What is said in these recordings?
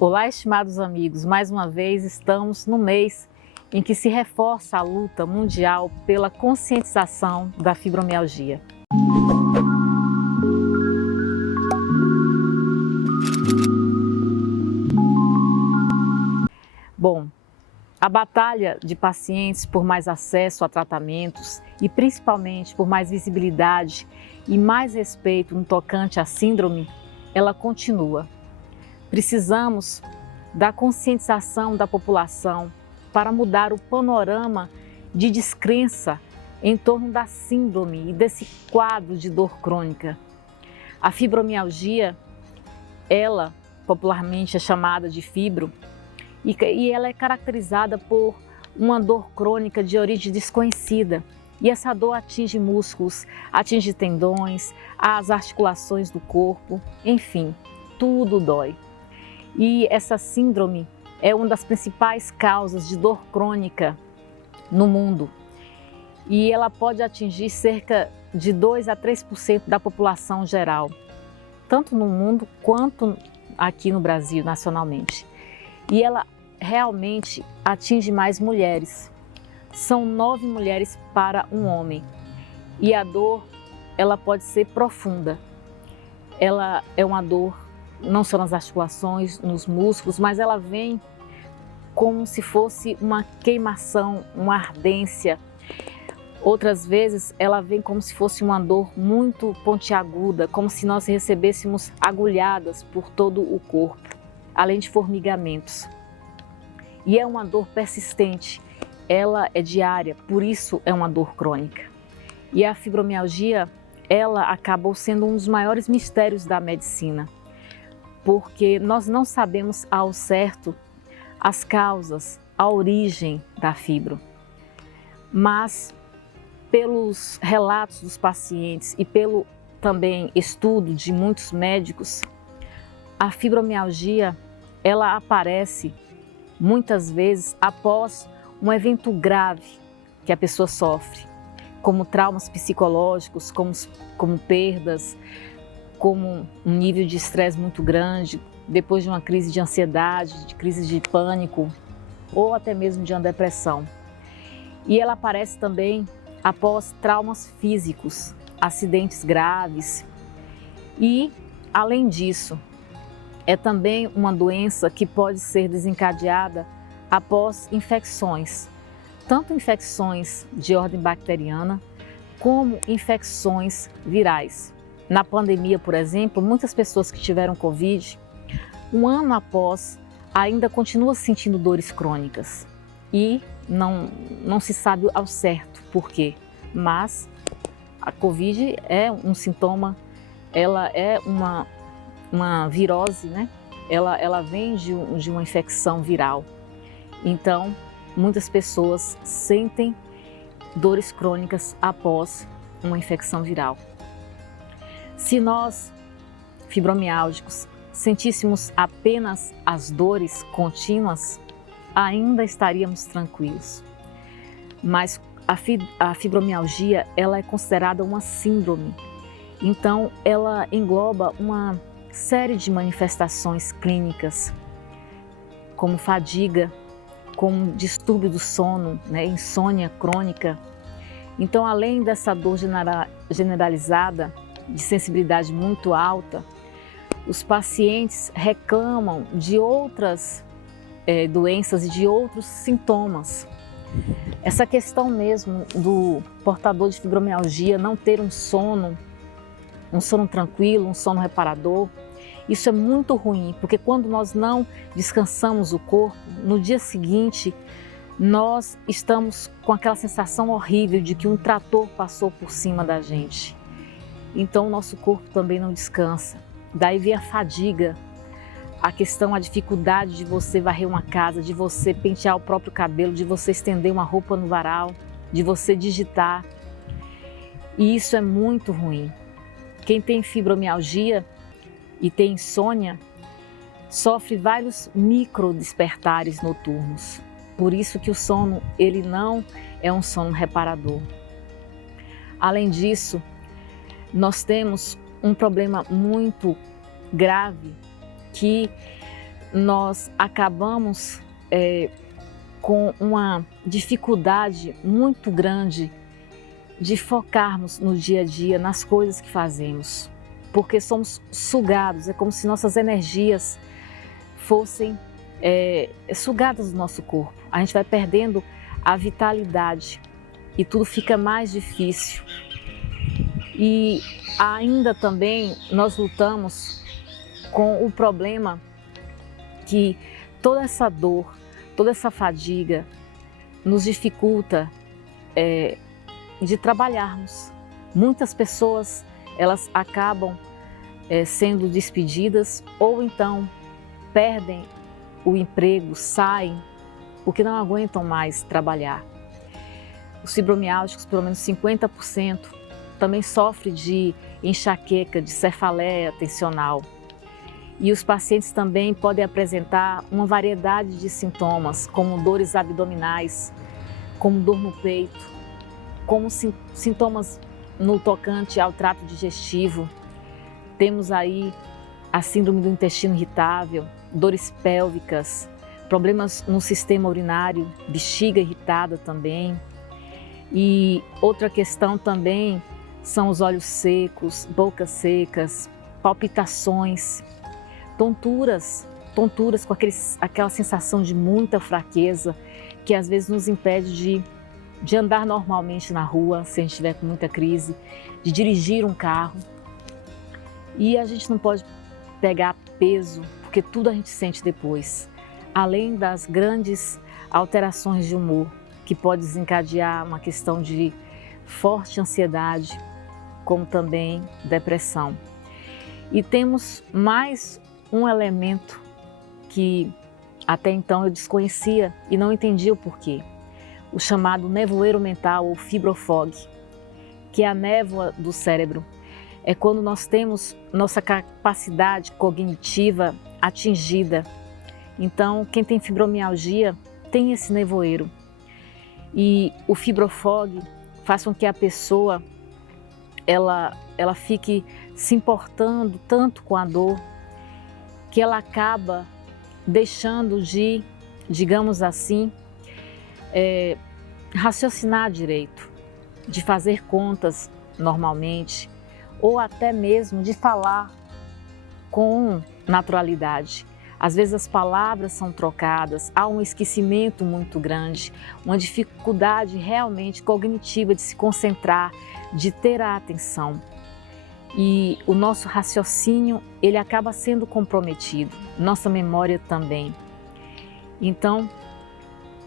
Olá, estimados amigos, mais uma vez estamos no mês em que se reforça a luta mundial pela conscientização da fibromialgia. Bom, a batalha de pacientes por mais acesso a tratamentos e principalmente por mais visibilidade e mais respeito no tocante à síndrome, ela continua. Precisamos da conscientização da população para mudar o panorama de descrença em torno da síndrome e desse quadro de dor crônica. A fibromialgia, ela popularmente é chamada de fibro, e ela é caracterizada por uma dor crônica de origem desconhecida. E essa dor atinge músculos, atinge tendões, as articulações do corpo, enfim, tudo dói. E essa síndrome é uma das principais causas de dor crônica no mundo. E ela pode atingir cerca de 2 a 3% da população geral, tanto no mundo quanto aqui no Brasil, nacionalmente. E ela realmente atinge mais mulheres. São 9 mulheres para um homem. E a dor, ela pode ser profunda. Ela é uma dor não só nas articulações, nos músculos, mas ela vem como se fosse uma queimação, uma ardência. Outras vezes ela vem como se fosse uma dor muito pontiaguda, como se nós recebêssemos agulhadas por todo o corpo, além de formigamentos. E é uma dor persistente, ela é diária, por isso é uma dor crônica. E a fibromialgia, ela acabou sendo um dos maiores mistérios da medicina, porque nós não sabemos ao certo as causas, a origem da fibro. Mas pelos relatos dos pacientes e pelo também estudo de muitos médicos, a fibromialgia, ela aparece muitas vezes após um evento grave que a pessoa sofre, como traumas psicológicos, como perdas, como um nível de estresse muito grande, depois de uma crise de ansiedade, de crise de pânico ou até mesmo de uma depressão. E ela aparece também após traumas físicos, acidentes graves. E, além disso, é também uma doença que pode ser desencadeada após infecções, tanto infecções de ordem bacteriana como infecções virais. Na pandemia, por exemplo, muitas pessoas que tiveram Covid, um ano após, ainda continuam sentindo dores crônicas e não se sabe ao certo por quê. Mas a Covid é um sintoma, ela é uma virose, né? Ela vem de uma infecção viral. Então, muitas pessoas sentem dores crônicas após uma infecção viral. Se nós, fibromiálgicos, sentíssemos apenas as dores contínuas, ainda estaríamos tranquilos. Mas a fibromialgia, ela é considerada uma síndrome. Então, ela engloba uma série de manifestações clínicas, como fadiga, como distúrbio do sono, né, insônia crônica. Então, além dessa dor generalizada, de sensibilidade muito alta, os pacientes reclamam de outras doenças e de outros sintomas. Essa questão mesmo do portador de fibromialgia não ter um sono tranquilo, um sono reparador, isso é muito ruim, porque quando nós não descansamos o corpo, no dia seguinte nós estamos com aquela sensação horrível de que um trator passou por cima da gente. Então o nosso corpo também não descansa. Daí vem a fadiga, a dificuldade de você varrer uma casa, de você pentear o próprio cabelo, de você estender uma roupa no varal, de você digitar. E isso é muito ruim. Quem tem fibromialgia e tem insônia, sofre vários micro despertares noturnos. Por isso que o sono, ele não é um sono reparador. Além disso, nós temos um problema muito grave que nós acabamos com uma dificuldade muito grande de focarmos no dia a dia, nas coisas que fazemos, porque somos sugados, é como se nossas energias fossem sugadas do nosso corpo. A gente vai perdendo a vitalidade e tudo fica mais difícil. E ainda também nós lutamos com o problema que toda essa dor, toda essa fadiga nos dificulta de trabalharmos. Muitas pessoas, elas acabam sendo despedidas ou então perdem o emprego, saem porque não aguentam mais trabalhar. Os fibromialgicos, pelo menos 50%, também sofrem de enxaqueca, de cefaleia tensional. E os pacientes também podem apresentar uma variedade de sintomas, como dores abdominais, como dor no peito, como sintomas no tocante ao trato digestivo. Temos aí a síndrome do intestino irritável, dores pélvicas, problemas no sistema urinário, bexiga irritada também. E outra questão também são os olhos secos, bocas secas, palpitações, tonturas com aquela sensação de muita fraqueza que às vezes nos impede de andar normalmente na rua, se a gente estiver com muita crise, de dirigir um carro. E a gente não pode pegar peso, porque tudo a gente sente depois, além das grandes alterações de humor, que pode desencadear uma questão de forte ansiedade, como também depressão. E temos mais um elemento que até então eu desconhecia e não entendia o porquê, o chamado nevoeiro mental ou fibrofog, que é a névoa do cérebro. É quando nós temos nossa capacidade cognitiva atingida. Então, quem tem fibromialgia tem esse nevoeiro. E o fibrofog faz com que a pessoa ela fique se importando tanto com a dor que ela acaba deixando de, digamos assim, raciocinar direito, de fazer contas normalmente, ou até mesmo de falar com naturalidade. Às vezes as palavras são trocadas, há um esquecimento muito grande, uma dificuldade realmente cognitiva de se concentrar, de ter a atenção. E o nosso raciocínio, ele acaba sendo comprometido, nossa memória também. Então,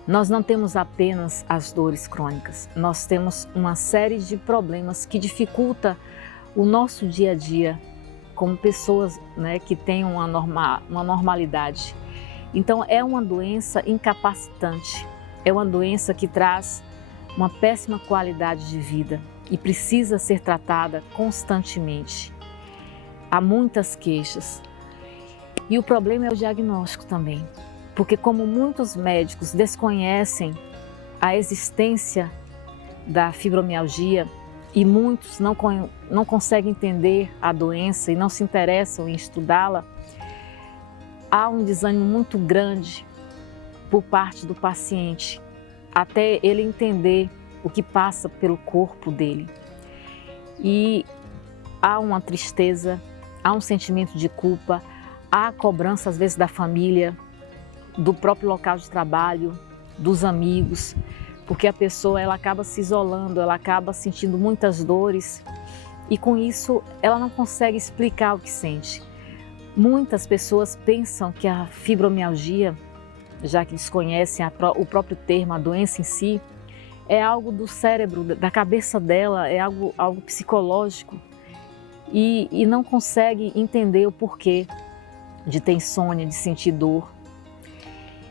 nós não temos apenas as dores crônicas, nós temos uma série de problemas que dificultam o nosso dia a dia, como pessoas, né, que têm uma normalidade. Então é uma doença incapacitante, é uma doença que traz uma péssima qualidade de vida e precisa ser tratada constantemente. Há muitas queixas. E o problema é o diagnóstico também, porque como muitos médicos desconhecem a existência da fibromialgia, e muitos não conseguem entender a doença e não se interessam em estudá-la, há um desânimo muito grande por parte do paciente, até ele entender o que passa pelo corpo dele. E há uma tristeza, há um sentimento de culpa, há a cobrança às vezes da família, do próprio local de trabalho, dos amigos, porque a pessoa ela acaba se isolando, ela acaba sentindo muitas dores e com isso ela não consegue explicar o que sente. Muitas pessoas pensam que a fibromialgia, já que desconhecem o próprio termo, a doença em si, é algo do cérebro, da cabeça dela, é algo psicológico e não consegue entender o porquê de ter insônia, de sentir dor.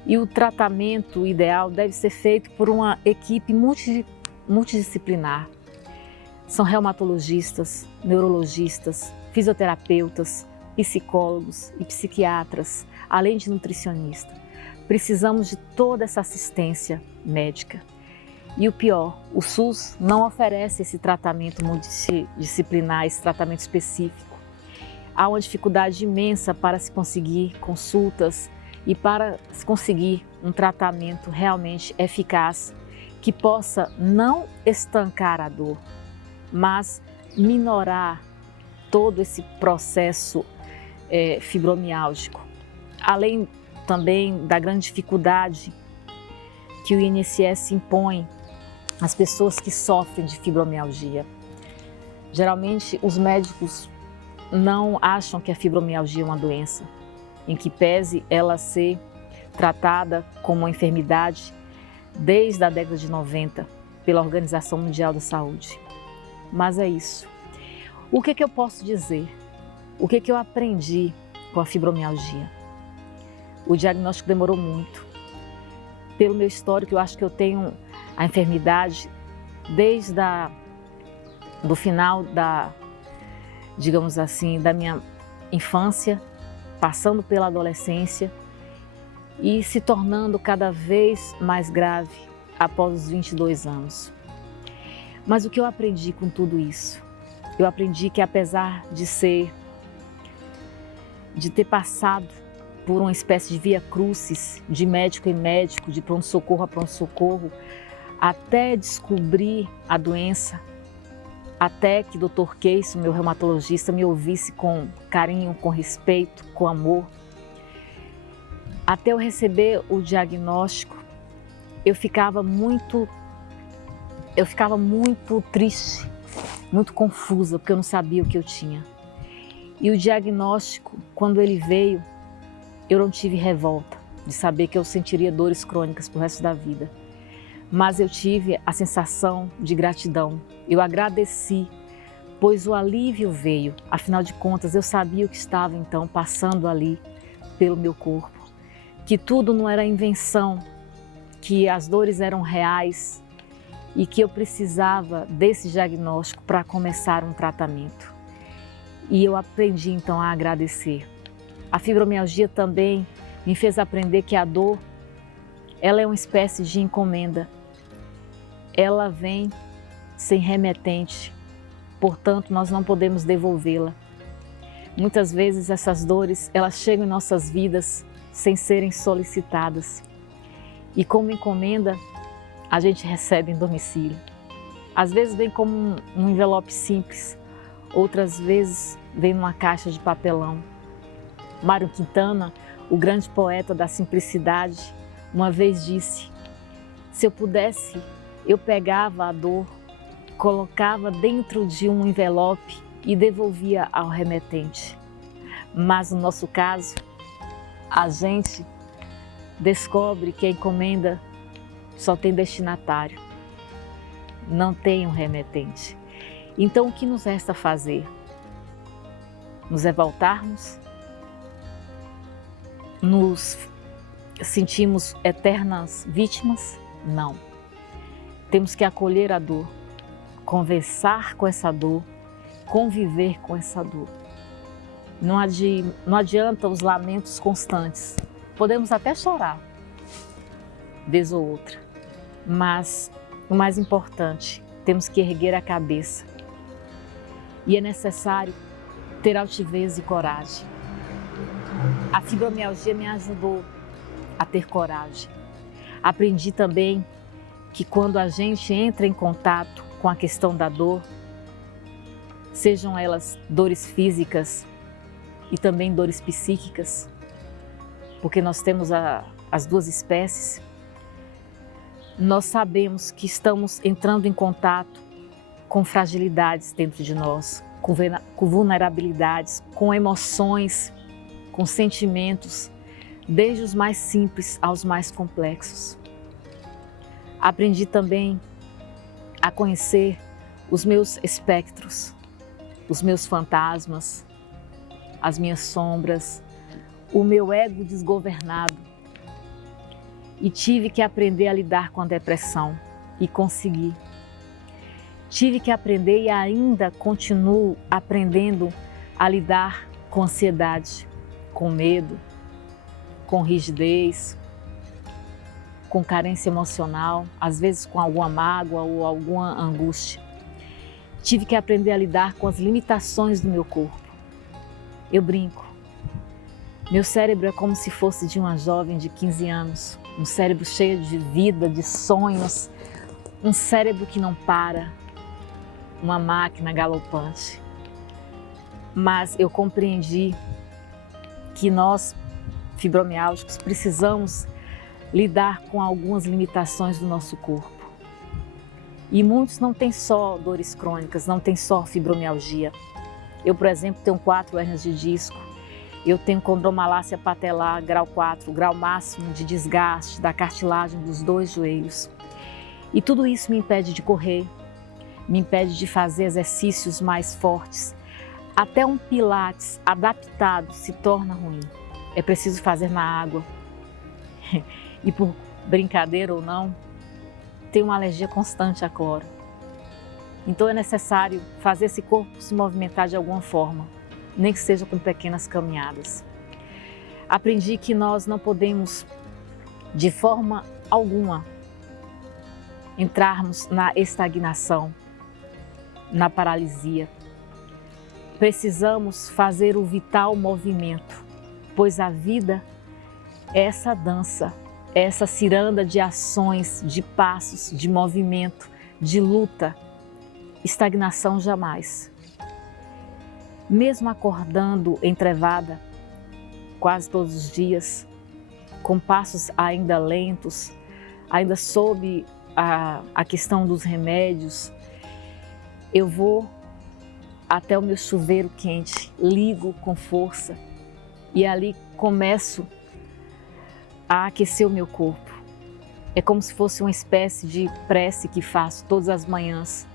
E o tratamento ideal deve ser feito por uma equipe multidisciplinar. São reumatologistas, neurologistas, fisioterapeutas, psicólogos e psiquiatras, além de nutricionista. Precisamos de toda essa assistência médica. E o pior, o SUS não oferece esse tratamento multidisciplinar, esse tratamento específico. Há uma dificuldade imensa para se conseguir consultas e para conseguir um tratamento realmente eficaz que possa não estancar a dor, mas minorar todo esse processo fibromiálgico. Além também da grande dificuldade que o INSS impõe às pessoas que sofrem de fibromialgia. Geralmente os médicos não acham que a fibromialgia é uma doença, em que pese ela ser tratada como uma enfermidade desde a década de 90 pela Organização Mundial da Saúde. Mas é isso. O que eu posso dizer? O que eu aprendi com a fibromialgia? O diagnóstico demorou muito. Pelo meu histórico, eu acho que eu tenho a enfermidade desde do final digamos assim, da minha infância, passando pela adolescência e se tornando cada vez mais grave após os 22 anos. Mas o que eu aprendi com tudo isso? Eu aprendi que apesar de ter passado por uma espécie de via crucis, de médico em médico, de pronto-socorro a pronto-socorro, até descobrir a doença, até que o Dr. Keyson, meu reumatologista, me ouvisse com carinho, com respeito, com amor. Até eu receber o diagnóstico, eu ficava muito triste, muito confusa, porque eu não sabia o que eu tinha. E o diagnóstico, quando ele veio, eu não tive revolta de saber que eu sentiria dores crônicas pro resto da vida. Mas eu tive a sensação de gratidão. Eu agradeci, pois o alívio veio. Afinal de contas, eu sabia o que estava então passando ali pelo meu corpo. Que tudo não era invenção, que as dores eram reais e que eu precisava desse diagnóstico para começar um tratamento. E eu aprendi então a agradecer. A fibromialgia também me fez aprender que a dor, ela é uma espécie de encomenda. Ela vem sem remetente, portanto nós não podemos devolvê-la. Muitas vezes essas dores, elas chegam em nossas vidas sem serem solicitadas. E como encomenda, a gente recebe em domicílio. Às vezes vem como um envelope simples, outras vezes vem numa caixa de papelão. Mário Quintana, o grande poeta da simplicidade, uma vez disse: se eu pudesse, eu pegava a dor, colocava dentro de um envelope e devolvia ao remetente. Mas no nosso caso, a gente descobre que a encomenda só tem destinatário, não tem um remetente. Então o que nos resta fazer? Nos revoltarmos? Nos sentimos eternas vítimas? Não. Temos que acolher a dor, conversar com essa dor, conviver com essa dor. Não adianta os lamentos constantes. Podemos até chorar, vez ou outra, mas o mais importante, temos que erguer a cabeça. E é necessário ter altivez e coragem. A fibromialgia me ajudou a ter coragem. Aprendi também que quando a gente entra em contato com a questão da dor, sejam elas dores físicas e também dores psíquicas, porque nós temos as duas espécies, nós sabemos que estamos entrando em contato com fragilidades dentro de nós, com vulnerabilidades, com emoções, com sentimentos, desde os mais simples aos mais complexos. Aprendi também a conhecer os meus espectros, os meus fantasmas, as minhas sombras, o meu ego desgovernado. E tive que aprender a lidar com a depressão e consegui. Tive que aprender e ainda continuo aprendendo a lidar com ansiedade, com medo, com rigidez, com carência emocional, às vezes com alguma mágoa ou alguma angústia. Tive que aprender a lidar com as limitações do meu corpo. Eu brinco Meu cérebro é como se fosse de uma jovem de 15 anos, um cérebro cheio de vida, de sonhos, um cérebro que não para, uma máquina galopante. Mas eu compreendi que nós, fibromialgicos, precisamos lidar com algumas limitações do nosso corpo. E muitos não têm só dores crônicas, não têm só fibromialgia. Eu, por exemplo, tenho 4 hérnias de disco, eu tenho condromalácia patelar, grau 4, grau máximo de desgaste da cartilagem dos 2 joelhos. E tudo isso me impede de correr, me impede de fazer exercícios mais fortes. Até um pilates adaptado se torna ruim. É preciso fazer na água. E por brincadeira ou não, tenho uma alergia constante a cloro. Então é necessário fazer esse corpo se movimentar de alguma forma, nem que seja com pequenas caminhadas. Aprendi que nós não podemos, de forma alguma, entrarmos na estagnação, na paralisia. Precisamos fazer o vital movimento, pois a vida é essa dança, é essa ciranda de ações, de passos, de movimento, de luta. Estagnação jamais. Mesmo acordando entrevada, quase todos os dias, com passos ainda lentos, ainda sob a questão dos remédios, eu vou até o meu chuveiro quente, ligo com força e ali começo a aquecer o meu corpo. É como se fosse uma espécie de prece que faço todas as manhãs,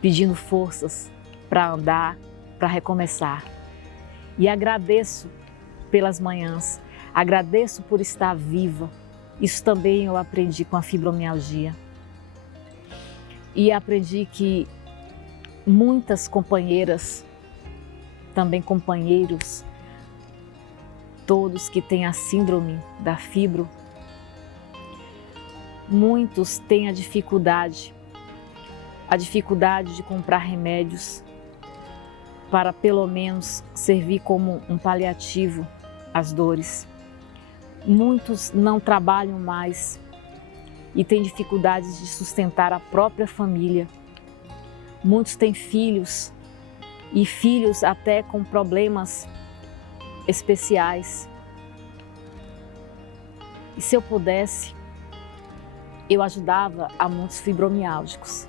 pedindo forças para andar, para recomeçar. E agradeço pelas manhãs, agradeço por estar viva. Isso também eu aprendi com a fibromialgia. E aprendi que muitas companheiras, também companheiros, todos que têm a síndrome da fibro, muitos têm a dificuldade de comprar remédios para pelo menos servir como um paliativo às dores. Muitos não trabalham mais e têm dificuldades de sustentar a própria família. Muitos têm filhos e filhos até com problemas especiais. E se eu pudesse, eu ajudava a muitos fibromialgicos.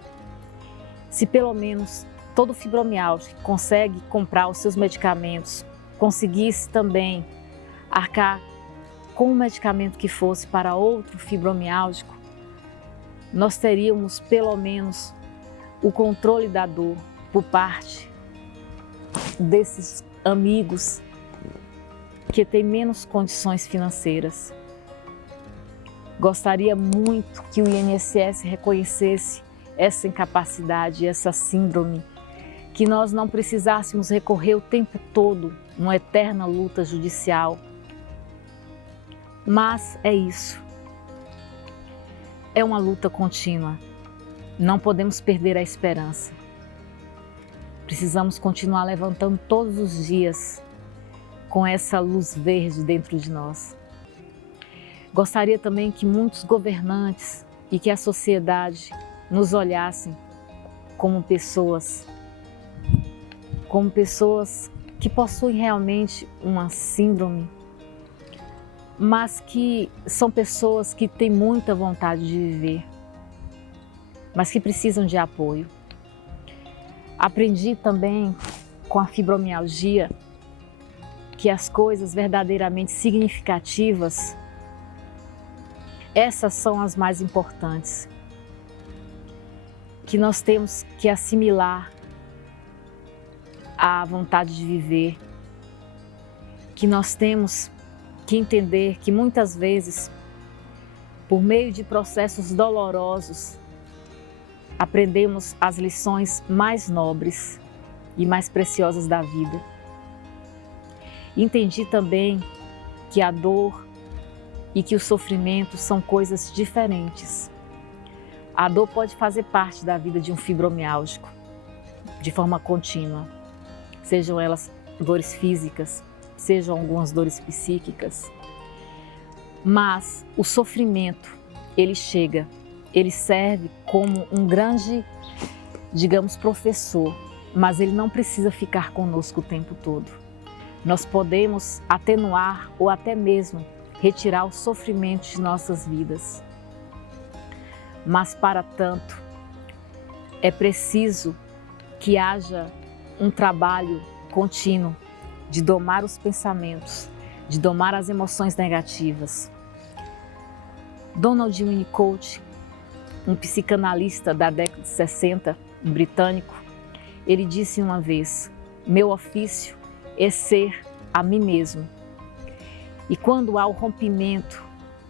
Se pelo menos todo fibromialgico consegue comprar os seus medicamentos, conseguisse também arcar com o medicamento que fosse para outro fibromialgico, nós teríamos pelo menos o controle da dor por parte desses amigos que têm menos condições financeiras. Gostaria muito que o INSS reconhecesse essa incapacidade, essa síndrome, que nós não precisássemos recorrer o tempo todo numa eterna luta judicial. Mas é isso. É uma luta contínua. Não podemos perder a esperança. Precisamos continuar levantando todos os dias com essa luz verde dentro de nós. Gostaria também que muitos governantes e que a sociedade nos olhassem como pessoas que possuem realmente uma síndrome, mas que são pessoas que têm muita vontade de viver, mas que precisam de apoio. Aprendi também com a fibromialgia que as coisas verdadeiramente significativas, essas são as mais importantes, que nós temos que assimilar a vontade de viver, que nós temos que entender que muitas vezes, por meio de processos dolorosos, aprendemos as lições mais nobres e mais preciosas da vida. Entendi também que a dor e que o sofrimento são coisas diferentes. A dor pode fazer parte da vida de um fibromialgico, de forma contínua, sejam elas dores físicas, sejam algumas dores psíquicas, mas o sofrimento, ele chega, ele serve como um grande, digamos, professor, mas ele não precisa ficar conosco o tempo todo. Nós podemos atenuar ou até mesmo retirar o sofrimento de nossas vidas. Mas para tanto, é preciso que haja um trabalho contínuo de domar os pensamentos, de domar as emoções negativas. Donald Winnicott, um psicanalista da década de 60, um britânico, ele disse uma vez: meu ofício é ser a mim mesmo. E quando há o rompimento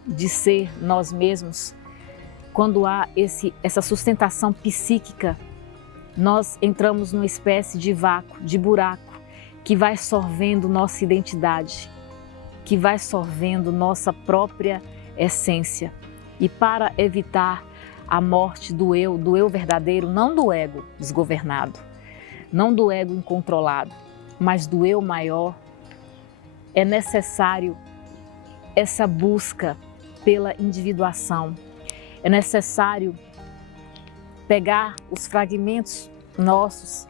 de ser nós mesmos, quando há essa sustentação psíquica, nós entramos numa espécie de vácuo, de buraco, que vai sorvendo nossa identidade, que vai sorvendo nossa própria essência. E para evitar a morte do eu verdadeiro, não do ego desgovernado, não do ego incontrolado, mas do eu maior, é necessário essa busca pela individuação. É necessário pegar os fragmentos nossos,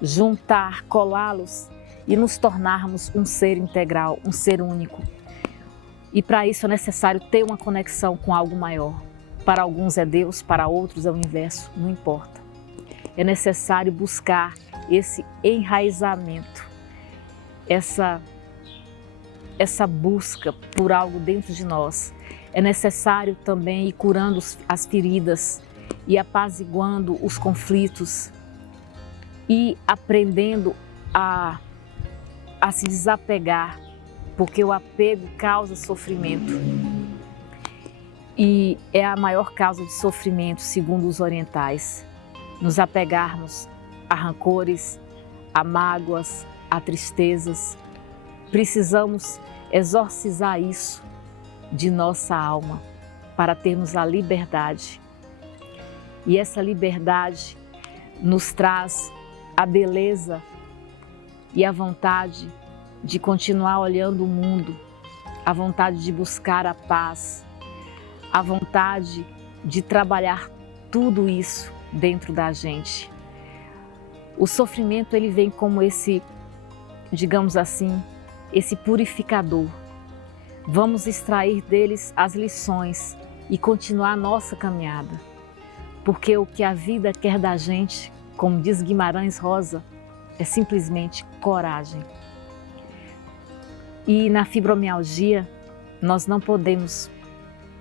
juntar, colá-los e nos tornarmos um ser integral, um ser único. E para isso é necessário ter uma conexão com algo maior. Para alguns é Deus, para outros é o inverso, não importa. É necessário buscar esse enraizamento, essa busca por algo dentro de nós. É necessário também ir curando as feridas e apaziguando os conflitos e aprendendo a se desapegar, porque o apego causa sofrimento e é a maior causa de sofrimento, segundo os orientais. Nos apegarmos a rancores, a mágoas, a tristezas. Precisamos exorcizar isso de nossa alma para termos a liberdade. E essa liberdade nos traz a beleza e a vontade de continuar olhando o mundo, a vontade de buscar a paz, a vontade de trabalhar tudo isso dentro da gente. O sofrimento, ele vem como esse, digamos assim, esse purificador. Vamos extrair deles as lições e continuar a nossa caminhada. Porque o que a vida quer da gente, como diz Guimarães Rosa, é simplesmente coragem. E na fibromialgia, nós não podemos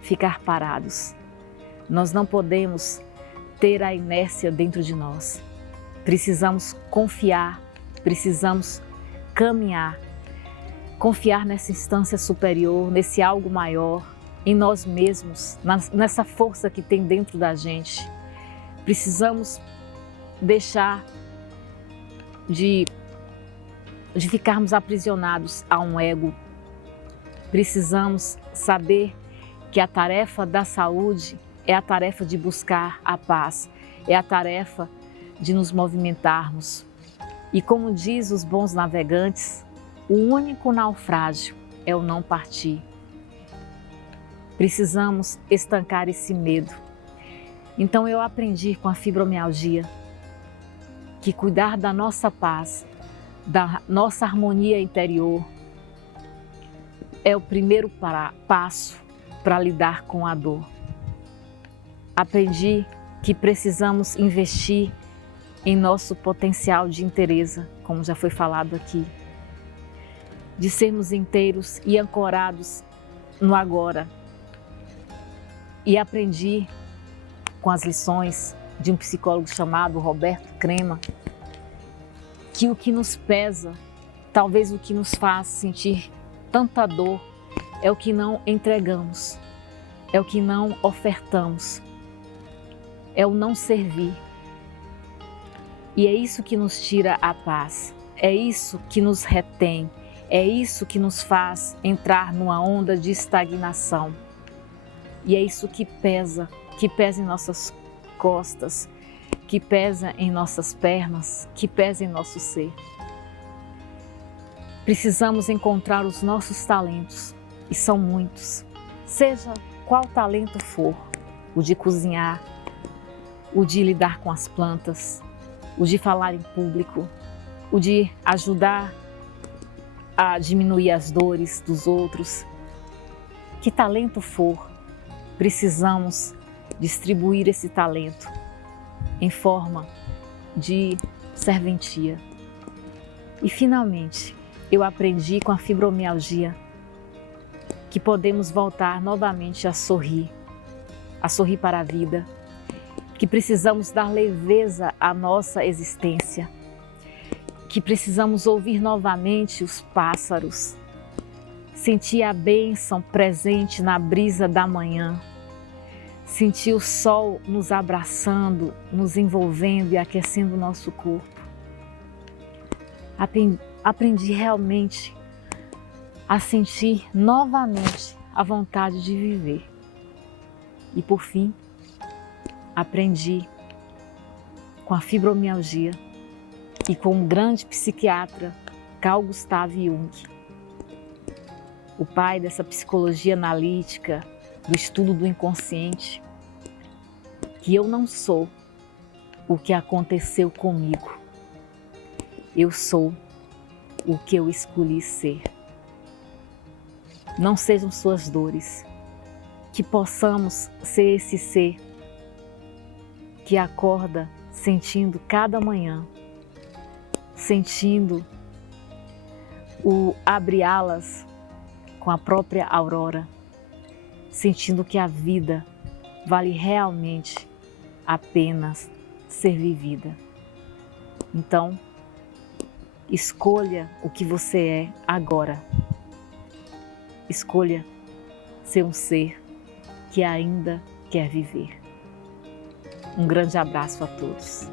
ficar parados. Nós não podemos ter a inércia dentro de nós. Precisamos confiar, precisamos caminhar, confiar nessa instância superior, nesse algo maior, em nós mesmos, nessa força que tem dentro da gente. Precisamos deixar de ficarmos aprisionados a um ego. Precisamos saber que a tarefa da saúde é a tarefa de buscar a paz, é a tarefa de nos movimentarmos. E como diz os bons navegantes, o único naufrágio é o não partir. Precisamos estancar esse medo. Então eu aprendi com a fibromialgia que cuidar da nossa paz, da nossa harmonia interior, é o primeiro passo para lidar com a dor. Aprendi que precisamos investir em nosso potencial de inteireza, como já foi falado aqui, de sermos inteiros e ancorados no agora. E aprendi com as lições de um psicólogo chamado Roberto Crema, que o que nos pesa, talvez o que nos faz sentir tanta dor, é o que não entregamos, é o que não ofertamos, é o não servir. E é isso que nos tira a paz, é isso que nos retém, é isso que nos faz entrar numa onda de estagnação. E é isso que pesa em nossas costas, que pesa em nossas pernas, que pesa em nosso ser. Precisamos encontrar os nossos talentos, e são muitos. Seja qual talento for, o de cozinhar, o de lidar com as plantas, o de falar em público, o de ajudar a diminuir as dores dos outros. Que talento for, precisamos distribuir esse talento em forma de serventia. E finalmente, eu aprendi com a fibromialgia que podemos voltar novamente a sorrir para a vida, que precisamos dar leveza à nossa existência, que precisamos ouvir novamente os pássaros, sentir a bênção presente na brisa da manhã, sentir o sol nos abraçando, nos envolvendo e aquecendo o nosso corpo. Aprendi realmente a sentir novamente a vontade de viver. E por fim, aprendi com a fibromialgia e com o grande psiquiatra Carl Gustav Jung, o pai dessa psicologia analítica, do estudo do inconsciente, que eu não sou o que aconteceu comigo. Eu sou o que eu escolhi ser. Não sejam suas dores, que possamos ser esse ser que acorda sentindo cada manhã, sentindo o abrir alas com a própria aurora, sentindo que a vida vale realmente apenas ser vivida. Então, escolha o que você é agora. Escolha ser um ser que ainda quer viver. Um grande abraço a todos.